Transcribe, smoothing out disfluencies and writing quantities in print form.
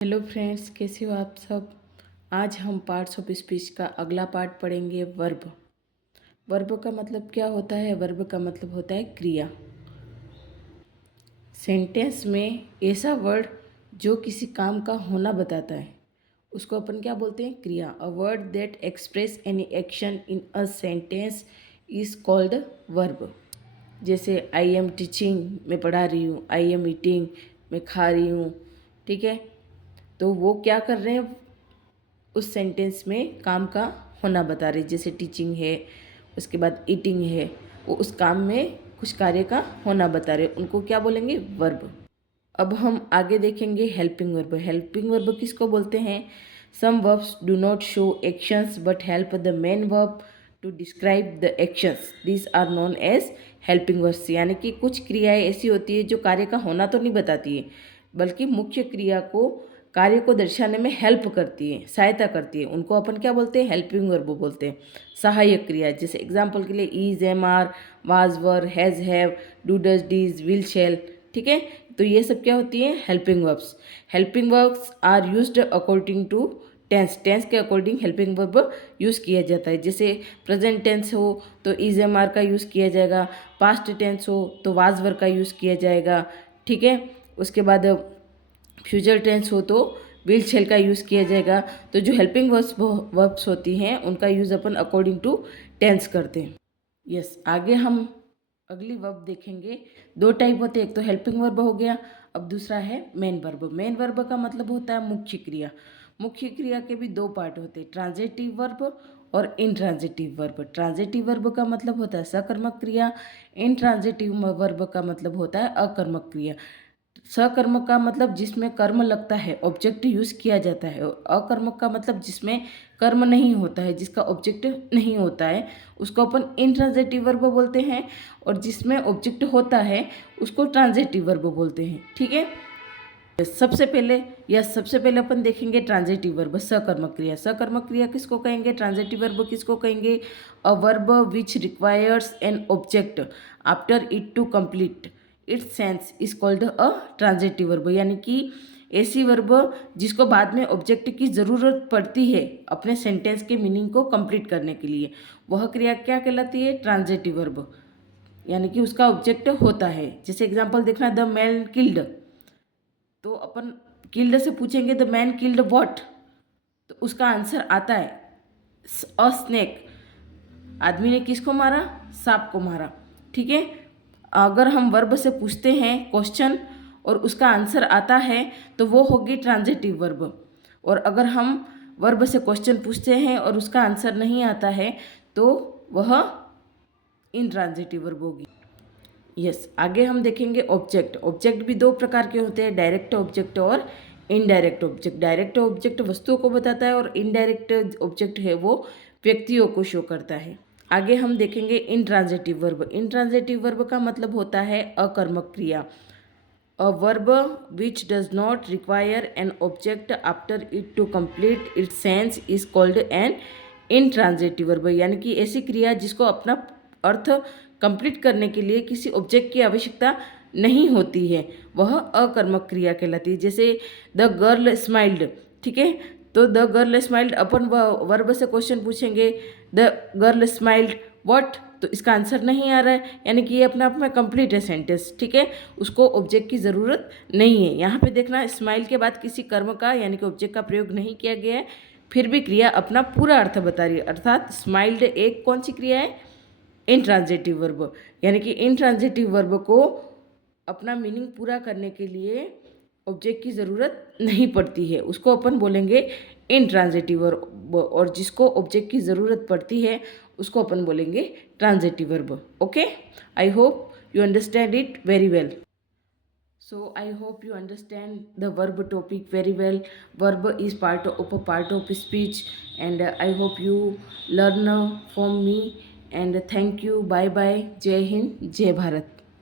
Hello friends, कैसे हो आप सब। आज हम पार्ट्स ऑफ स्पीच का अगला पार्ट पढ़ेंगे। वर्ब। वर्ब का मतलब क्या होता है? वर्ब का मतलब होता है क्रिया। सेंटेंस में ऐसा वर्ड जो किसी काम का होना बताता है उसको अपन क्या बोलते हैं? क्रिया। A word that express any action in a sentence is called verb. जैसे आई एम टीचिंग, मैं पढ़ा रही हूँ। आई एम ईटिंग, मैं खा रही हूँ। ठीक है, तो वो क्या कर रहे हैं? उस सेंटेंस में काम का होना बता रहे। जैसे टीचिंग है, उसके बाद ईटिंग है, वो उस काम में कुछ कार्य का होना बता रहे, उनको क्या बोलेंगे? वर्ब। अब हम आगे देखेंगे हेल्पिंग वर्ब। हेल्पिंग वर्ब किसको बोलते हैं? Some verbs do not show actions but help the main verb to describe the actions, this are known as helping verbs. यानी कि कुछ क्रियाएं ऐसी होती है जो कार्य का होना तो नहीं बताती है, बल्कि मुख्य क्रिया को, कार्य को दर्शाने में हेल्प करती है, सहायता करती है। उनको अपन क्या बोलते हैं? हेल्पिंग वर्ब बोलते हैं, सहायक क्रिया। जैसे एग्जाम्पल के लिए is, am, are, was, were, has, have, do, does, did, will, shall. ठीक है, तो ये सब क्या होती है? Helping verbs. Helping verbs are used according to tense. Tense के अकॉर्डिंग हेल्पिंग वर्ब यूज़ किया जाता है। जैसे प्रेजेंट टेंस हो तो इज, एम, आर का यूज़ किया जाएगा। पास्ट टेंस हो तो वाज, वर का यूज़ किया जाएगा। ठीक है, उसके बाद फ्यूचर टेंस हो तो विल, शैल का यूज़ किया जाएगा। तो जो हेल्पिंग वर्ब्स होती हैं उनका यूज़ अपन अकॉर्डिंग टू टेंस करते हैं। यस, आगे हम अगली वर्ब देखेंगे। दो टाइप होते हैं, एक तो हेल्पिंग वर्ब हो गया, अब दूसरा है मेन वर्ब। मेन वर्ब का मतलब होता है मुख्य क्रिया। मुख्य क्रिया के भी दो पार्ट होते हैं, ट्रांजिटिव वर्ब और इनट्रांजिटिव वर्ब। ट्रांजिटिव वर्ब का मतलब होता है सकर्मक क्रिया, इनट्रांजिटिव वर्ब का मतलब होता है अकर्मक क्रिया। सकर्मक का मतलब जिसमें कर्म लगता है, ऑब्जेक्ट यूज किया जाता है। अकर्मक का मतलब जिसमें कर्म नहीं होता है, जिसका ऑब्जेक्ट नहीं होता है, उसको अपन इंट्रांजिटिव वर्ब बोलते हैं। और जिसमें ऑब्जेक्ट होता है उसको ट्रांजिटिव वर्ब बोलते हैं। ठीक है, सबसे पहले अपन देखेंगे ट्रांजिटिव वर्ब, सकर्मक क्रिया। सकर्मक क्रिया किसको कहेंगे? ट्रांजिटिव वर्ब किसको कहेंगे? A verb which requires an object after it to complete its sense is called a transitive verb. यानी कि ऐसी वर्ब जिसको बाद में ऑब्जेक्ट की ज़रूरत पड़ती है अपने सेंटेंस के मीनिंग को कंप्लीट करने के लिए, वह क्रिया क्या कहलाती है? Transitive verb. यानी कि उसका ऑब्जेक्ट होता है। जैसे एग्जांपल देखना, द मैन किल्ड, तो अपन किल्ड से पूछेंगे द मैन किल्ड व्हाट, तो उसका आंसर आता है अ स्नेक। आदमी ने किसको मारा? सांप को मारा। ठीक है, अगर हम वर्ब से पूछते हैं क्वेश्चन और उसका आंसर आता है तो वो होगी ट्रांजिटिव वर्ब। और अगर हम वर्ब से क्वेश्चन पूछते हैं और उसका आंसर नहीं आता है तो वह इनट्रांजिटिव वर्ब होगी। यस, आगे हम देखेंगे ऑब्जेक्ट। ऑब्जेक्ट भी दो प्रकार के होते हैं, डायरेक्ट ऑब्जेक्ट और इनडायरेक्ट ऑब्जेक्ट। डायरेक्ट ऑब्जेक्ट वस्तुओं को बताता है और इनडायरेक्ट ऑब्जेक्ट है वो व्यक्तियों को शो करता है। आगे हम देखेंगे इनट्रांजिटिव वर्ब। इनट्रांजिटिव वर्ब का मतलब होता है अकर्मक क्रिया। A verb which does not require an object after it to complete its sense is called an intransitive verb. यानी कि ऐसी क्रिया जिसको अपना अर्थ कंप्लीट करने के लिए किसी ऑब्जेक्ट की आवश्यकता नहीं होती है, वह अकर्मक क्रिया कहलाती है। जैसे द गर्ल स्माइल्ड। ठीक है, तो the girl smiled upon verb से क्वेश्चन पूछेंगे, द गर्ल स्माइल्ड व्हाट, तो इसका आंसर नहीं आ रहा है, यानी कि ये अपने आप में कंप्लीट है सेंटेंस। ठीक है, उसको ऑब्जेक्ट की ज़रूरत नहीं है। यहाँ पे देखना, स्माइल के बाद किसी कर्म का यानी कि ऑब्जेक्ट का प्रयोग नहीं किया गया है, फिर भी क्रिया अपना पूरा अर्थ बता रही है। अर्थात स्माइल्ड एक कौन सी क्रिया है? Intransitive verb. यानी कि इनट्रांजिटिव वर्ब को अपना मीनिंग पूरा करने के लिए ऑब्जेक्ट की ज़रूरत नहीं पड़ती है, उसको अपन बोलेंगे इनट्रांजिटिव वर्ब। और जिसको ऑब्जेक्ट की ज़रूरत पड़ती है उसको अपन बोलेंगे transitive verb. Okay, I hope you understand it very well. So I hope you understand the verb topic very well. Verb is part of speech, and I hope you learn from me. And thank you. Bye bye. Jai Hind, Jai Bharat.